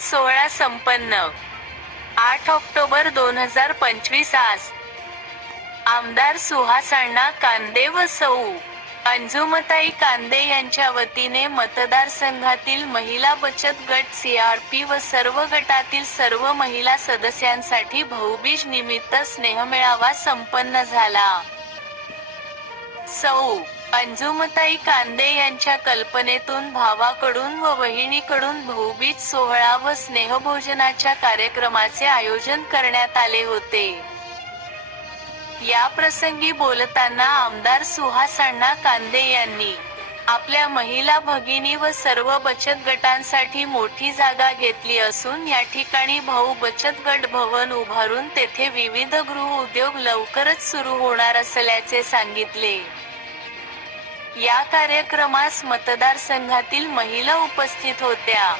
संपन्न. आठ ऑक्टोबर दोन हजार पंचवीस आज. आमदार सुहास अण्णा कांदे व सौ अंजुमताई कांदे यांच्या वतीने मतदारसंघातील महिला बचत गट सीआरपी व सर्व गटातील सर्व महिला सदस्यांसाठी भाऊबीज निमित्त स्नेहमेळावा संपन्न झाला. सौ अंजुमताई कांदे यांच्या कल्पनेतून भावाकडून व वहिनीकडून भाऊबीज सोहळा व स्नेहभोजनाच्या कार्यक्रमाचे आयोजन करण्यात आले होते. या प्रसंगी बोलताना आमदार सुहास अण्णा कांदे यांनी आपल्या महिला भगिनी व सर्व बचत गटांसाठी मोठी जागा घेतली असून या ठिकाणी भाऊ बचत गट भवन उभारून तेथे विविध गृह उद्योग लवकरच सुरू होणार असल्याचे सांगितले. या कार्यक्रमास मतदारसंघातील महिला उपस्थित होत्या.